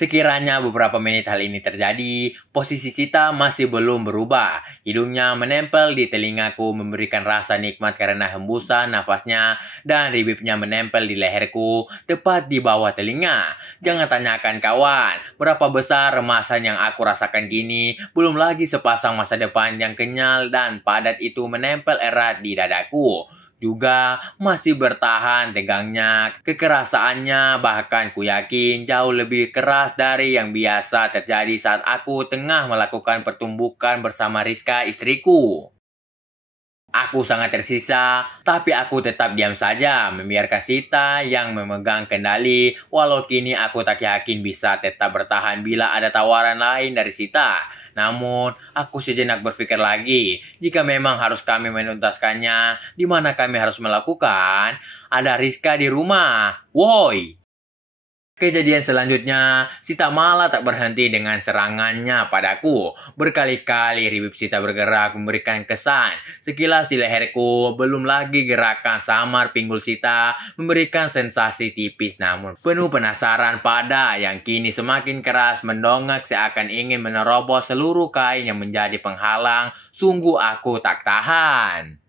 Sekiranya beberapa menit hal ini terjadi, posisi Sita masih belum berubah. Hidungnya menempel di telingaku memberikan rasa nikmat karena hembusan nafasnya dan ribibnya menempel di leherku tepat di bawah telinga. Jangan tanyakan kawan, berapa besar remasan yang aku rasakan kini, belum lagi sepasang masa depan yang kenyal dan padat itu menempel erat di dadaku. Juga masih bertahan tegangnya, kekerasaannya bahkan ku yakin jauh lebih keras dari yang biasa terjadi saat aku tengah melakukan pertumbukan bersama Rizka istriku. Aku sangat tersiksa, tapi aku tetap diam saja, membiarkan Sita yang memegang kendali, walau kini aku tak yakin bisa tetap bertahan bila ada tawaran lain dari Sita. Namun, aku sejenak berpikir lagi, jika memang harus kami menuntaskannya, di mana kami harus melakukan? Ada Rizka di rumah. Woi! Kejadian selanjutnya, Sita malah tak berhenti dengan serangannya padaku. Berkali-kali ribib Sita bergerak memberikan kesan. Sekilas di leherku, belum lagi gerakan samar pinggul Sita memberikan sensasi tipis namun penuh penasaran pada yang kini semakin keras mendongak seakan ingin menerobos seluruh kain yang menjadi penghalang. Sungguh aku tak tahan.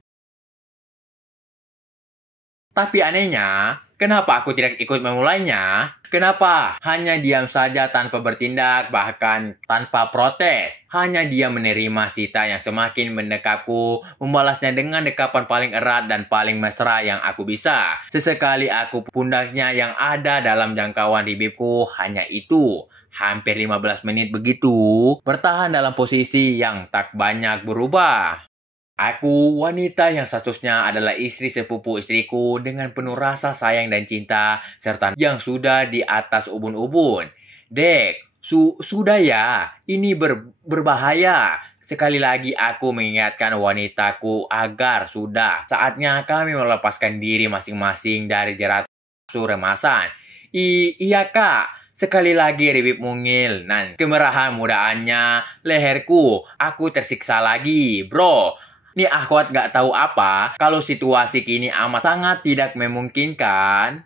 Tapi anehnya, kenapa aku tidak ikut memulainya? Kenapa hanya diam saja tanpa bertindak, bahkan tanpa protes? Hanya dia menerima Sita yang semakin mendekapku, membalasnya dengan dekapan paling erat dan paling mesra yang aku bisa. Sesekali aku pundaknya yang ada dalam jangkauan ribibku, hanya itu. Hampir 15 menit begitu, bertahan dalam posisi yang tak banyak berubah. Aku, wanita yang statusnya adalah istri sepupu istriku dengan penuh rasa sayang dan cinta, serta yang sudah di atas ubun-ubun. Dek, sudah ya, ini berbahaya. Sekali lagi aku mengingatkan wanitaku agar sudah saatnya kami melepaskan diri masing-masing dari jerat remasan. Iya kak. Sekali lagi ribib mungil, dan kemerahan mudaannya, leherku, aku tersiksa lagi, bro. Nih akhwat gak tahu apa, kalau situasi kini amat sangat tidak memungkinkan.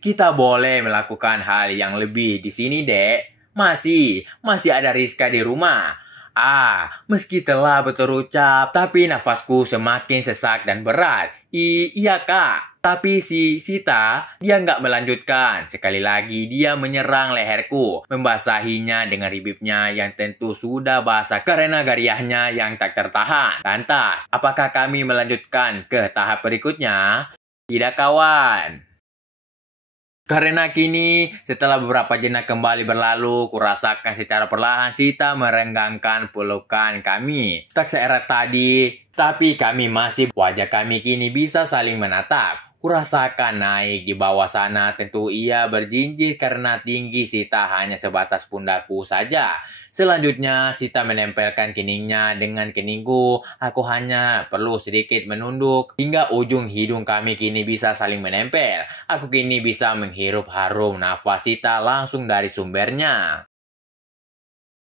Kita boleh melakukan hal yang lebih di sini, Dek. Masih ada Rizka di rumah. Meski telah berucap, tapi nafasku semakin sesak dan berat. Iya kak, tapi si Sita, dia nggak melanjutkan. Sekali lagi dia menyerang leherku, membasahinya dengan ribibnya yang tentu sudah basah karena gariahnya yang tak tertahan. Lantas, apakah kami melanjutkan ke tahap berikutnya? Tidak kawan. Karena kini, setelah beberapa jenak kembali berlalu, kurasakan secara perlahan Sita merenggangkan pelukan kami. Tak seerat tadi, tapi kami masih, wajah kami kini bisa saling menatap. Kurasakan naik di bawah sana, tentu ia berjinjit karena tinggi Sita hanya sebatas pundakku saja. Selanjutnya, Sita menempelkan keningnya dengan keningku. Aku hanya perlu sedikit menunduk hingga ujung hidung kami kini bisa saling menempel. Aku kini bisa menghirup harum nafas Sita langsung dari sumbernya.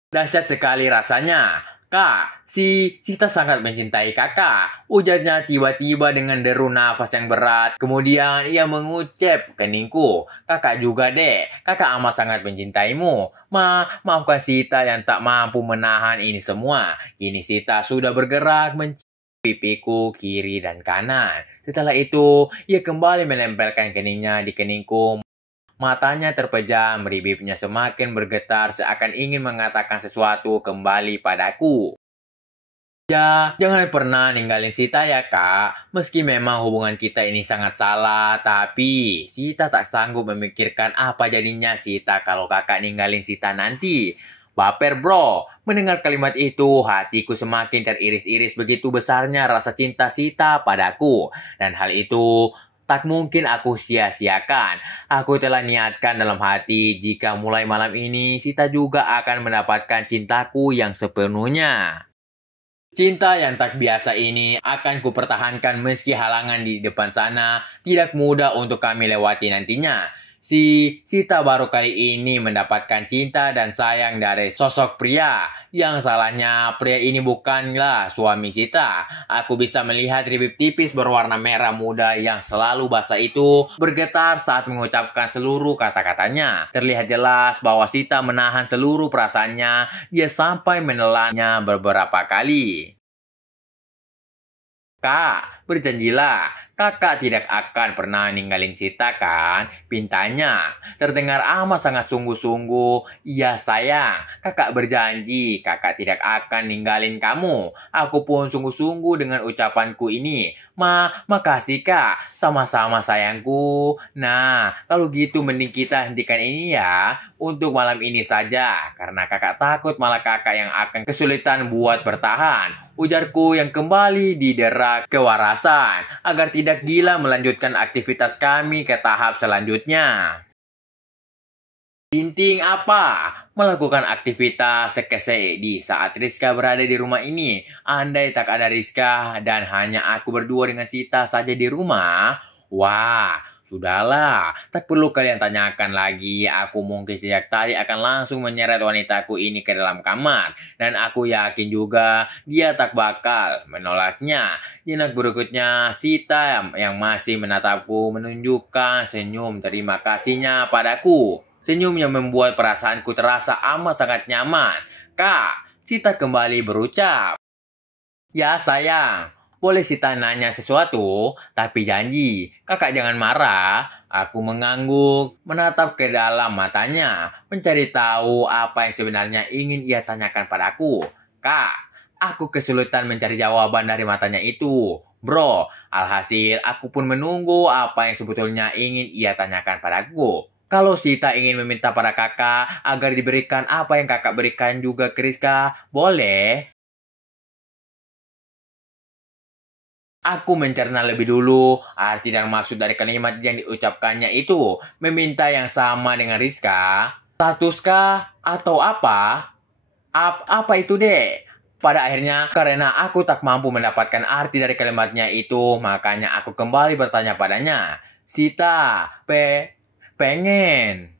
Dahsyat sekali rasanya. Kak, si Sita sangat mencintai kakak. Ujarnya tiba-tiba dengan deru nafas yang berat. Kemudian ia mengucap keningku. Kakak juga dek. Kakak amat sangat mencintaimu. Maafkan Sita yang tak mampu menahan ini semua. Kini Sita sudah bergerak pipiku kiri dan kanan. Setelah itu, ia kembali menempelkan keningnya di keningku. Matanya terpejam, ribibnya semakin bergetar seakan ingin mengatakan sesuatu kembali padaku. Ya, jangan pernah ninggalin Sita ya kak. Meski memang hubungan kita ini sangat salah, tapi Sita tak sanggup memikirkan apa jadinya Sita kalau kakak ninggalin Sita nanti. Baper bro, mendengar kalimat itu hatiku semakin teriris-iris begitu besarnya rasa cinta Sita padaku. Dan hal itu tak mungkin aku sia-siakan. Aku telah niatkan dalam hati jika mulai malam ini Sita juga akan mendapatkan cintaku yang sepenuhnya. Cinta yang tak biasa ini akan kupertahankan meski halangan di depan sana tidak mudah untuk kami lewati nantinya. Si Sita baru kali ini mendapatkan cinta dan sayang dari sosok pria. Yang salahnya pria ini bukanlah suami Sita. Aku bisa melihat bibir tipis berwarna merah muda yang selalu basah itu bergetar saat mengucapkan seluruh kata-katanya. Terlihat jelas bahwa Sita menahan seluruh perasaannya. Dia sampai menelannya beberapa kali. Kak, berjanjilah, kakak tidak akan pernah ninggalin Sita kan? Pintanya. Terdengar amat sangat sungguh-sungguh. Iya sayang, kakak berjanji kakak tidak akan ninggalin kamu. Aku pun sungguh-sungguh dengan ucapanku ini. Makasih kak, sama-sama sayangku. Nah, kalau gitu mending kita hentikan ini ya. Untuk malam ini saja, karena kakak takut malah kakak yang akan kesulitan buat bertahan. Ujarku yang kembali didera kewarasan agar tidak gila melanjutkan aktivitas kami ke tahap selanjutnya. Inting apa? Melakukan aktivitas sekese di saat Rizka berada di rumah ini. Andai tak ada Rizka dan hanya aku berdua dengan Sita saja di rumah. Wah, sudahlah. Tak perlu kalian tanyakan lagi. Aku mungkin sejak tadi akan langsung menyeret wanitaku ini ke dalam kamar. Dan aku yakin juga dia tak bakal menolaknya. Jenak berikutnya, Sita yang masih menatapku menunjukkan senyum terima kasihnya padaku. Senyum yang membuat perasaanku terasa amat sangat nyaman. Kak, Sita kembali berucap. Ya sayang, boleh Sita nanya sesuatu, tapi janji, kakak jangan marah. Aku mengangguk, menatap ke dalam matanya, mencari tahu apa yang sebenarnya ingin ia tanyakan padaku. Kak, aku kesulitan mencari jawaban dari matanya itu. Bro, alhasil aku pun menunggu apa yang sebetulnya ingin ia tanyakan padaku. Kalau Sita ingin meminta pada kakak agar diberikan apa yang kakak berikan juga ke Rizka, boleh? Aku mencerna lebih dulu arti dan maksud dari kalimat yang diucapkannya itu. Meminta yang sama dengan Rizka. Statuskah atau apa? Apa itu dek? Pada akhirnya karena aku tak mampu mendapatkan arti dari kalimatnya itu, makanya aku kembali bertanya padanya. Sita, pengen.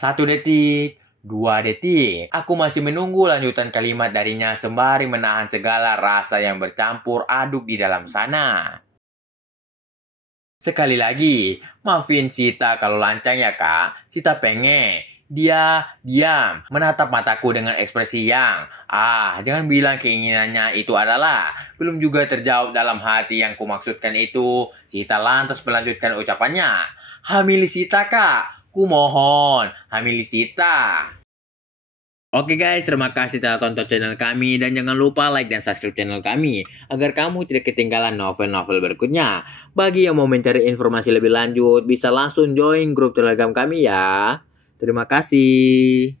1 detik, 2 detik. Aku masih menunggu lanjutan kalimat darinya sembari menahan segala rasa yang bercampur aduk di dalam sana. Sekali lagi, maafin Sita kalau lancang ya kak. Sita pengen. Dia diam, menatap mataku dengan ekspresi yang, jangan bilang keinginannya itu adalah. Belum juga terjawab dalam hati yang kumaksudkan itu. Sita lantas melanjutkan ucapannya. Hamili Sita kak, kumohon, hamili Sita. Oke guys, terima kasih telah tonton channel kami dan jangan lupa like dan subscribe channel kami agar kamu tidak ketinggalan novel-novel berikutnya. Bagi yang mau mencari informasi lebih lanjut, bisa langsung join grup Telegram kami ya. Terima kasih.